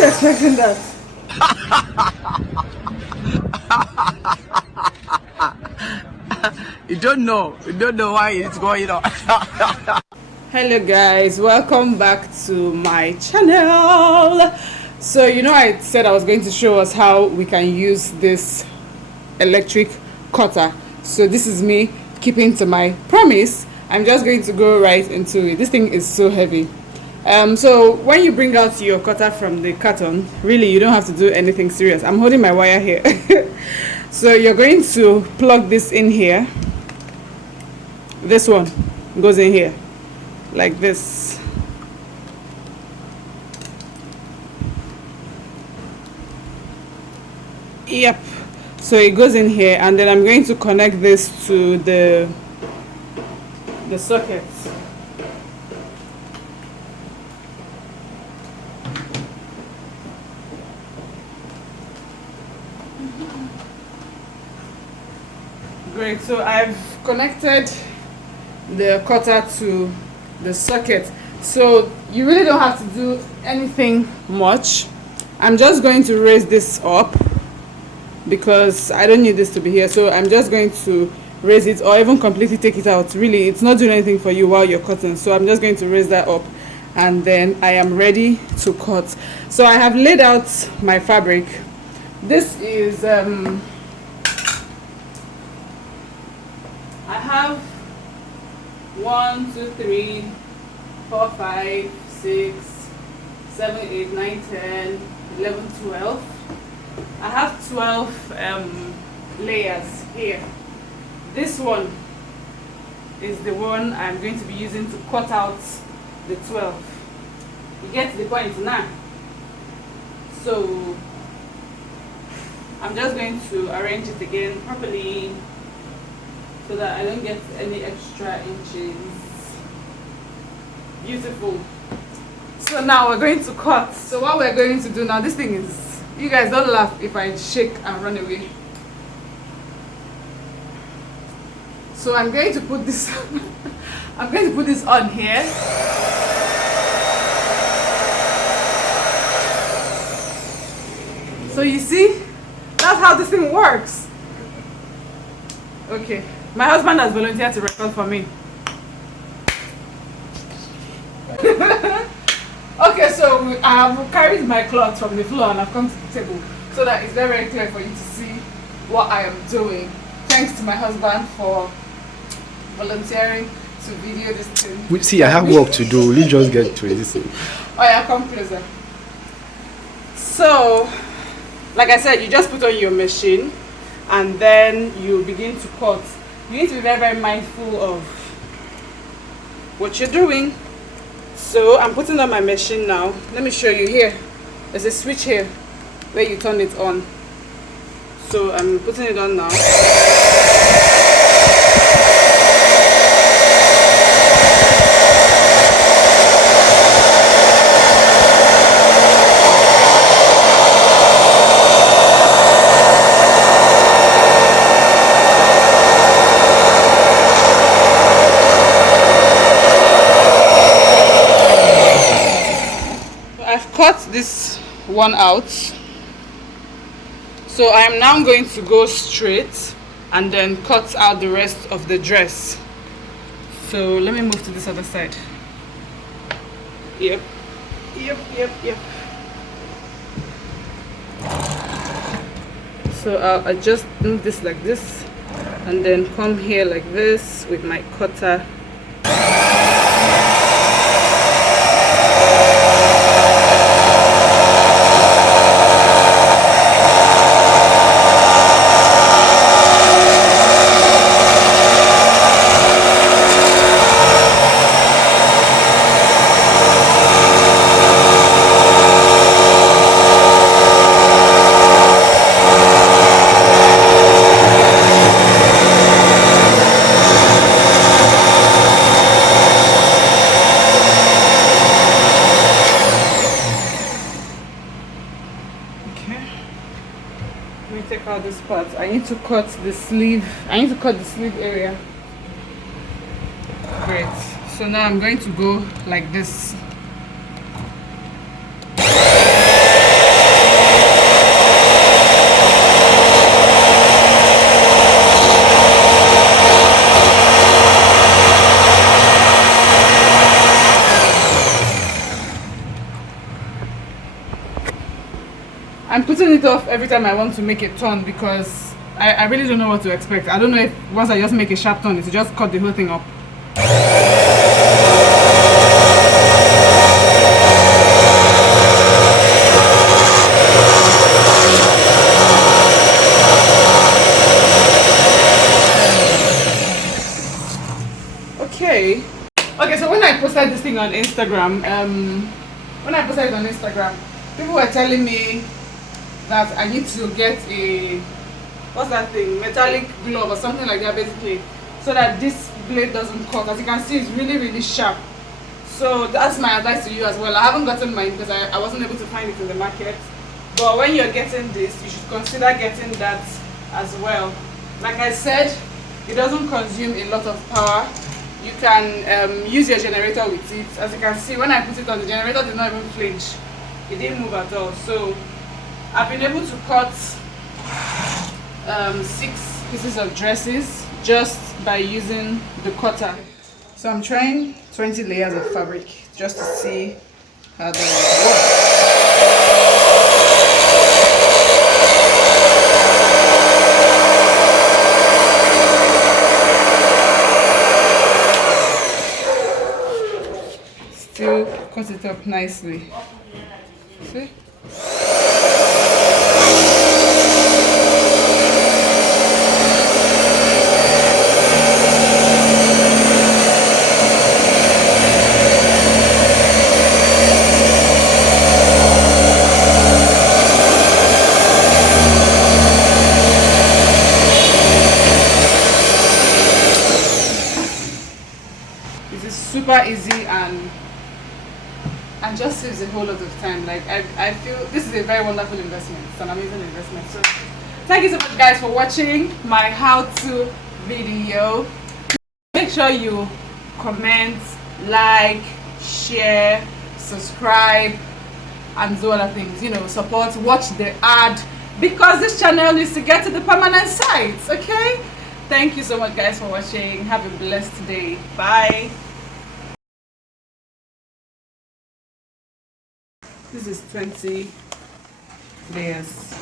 wasn't expecting that. You don't know why it's going on. Hello guys, welcome back to my channel. So I said I was going to show us how we can use this electric cutter. So this is me keeping to my promise. I'm just going to go right into it. This thing is so heavy. So when you bring out your cutter from the carton, really you don't have to do anything serious. I'm holding my wire here. So you're going to plug this in here. This one goes in here like this. Yep. So it goes in here, and then I'm going to connect this to the socket. Great. So I've connected the cutter to the socket, so you really don't have to do anything much. I'm just going to raise this up because I don't need this to be here, so I'm just going to raise it or even completely take it out. Really, it's not doing anything for you while you're cutting, so I'm just going to raise that up and then I am ready to cut. So I have laid out my fabric. This is I have 1 2 3 4 5 6 7 8 9 10 11 12. I have 12 layers here. This one is the one I'm going to be using to cut out the 12. You get the point now. So I'm just going to arrange it again properly so that I don't get any extra inches. Beautiful. So now we're going to cut. So what we're going to do now, this thing is, you guys don't laugh if I shake and run away. So I'm going to put this I'm going to put this on here. So you see, that's how this thing works. Okay, my husband has volunteered to record for me. Okay, so I have carried my cloth from the floor and I've come to the table so that it's very, very clear for you to see what I am doing. Thanks to my husband for volunteering to video this thing. See, I have work to do. Will you just get to it? Oh yeah, come closer. So, like I said, you just put on your machine and then you begin to cut. You need to be very, very mindful of what you're doing. So I'm putting on my machine now. Let me show you here. There's a switch here where you turn it on. So I'm putting it on now. Cut this one out, so I am now going to go straight and then cut out the rest of the dress. So let me move to this other side. Yep. So I'll just do this like this and then come here like this with my cutter. Take out this part. I need to cut the sleeve. I need to cut the sleeve area. Great. So now I'm going to go like this. putting it off every time I want to make a turn because I really don't know what to expect. I don't know if once I just make a sharp turn, it's just cut the whole thing up. Okay, so when I posted this thing on Instagram, people were telling me that I need to get a, what's that thing, metallic glove or something like that, basically, so that this blade doesn't cut. As you can see, it's really sharp. So that's my advice to you as well. I haven't gotten mine because I wasn't able to find it in the market. But when you're getting this, you should consider getting that as well. Like I said, it doesn't consume a lot of power. You can use your generator with it. As you can see, when I put it on, the generator did not even flinch. It didn't move at all. So I've been able to cut 6 pieces of dresses just by using the cutter. So I'm trying 20 layers of fabric just to see how that works. Still cut it up nicely. See? This is super easy and just saves a whole lot of time. Like I feel this is a very wonderful investment. It's an amazing investment. So thank you so much guys for watching my how-to video. Make sure you comment, like, share, subscribe, and do other things. You know, support, watch the ad, because this channel needs to get to the permanent sites. Okay, thank you so much guys for watching. Have a blessed day. Bye. This is 20 layers.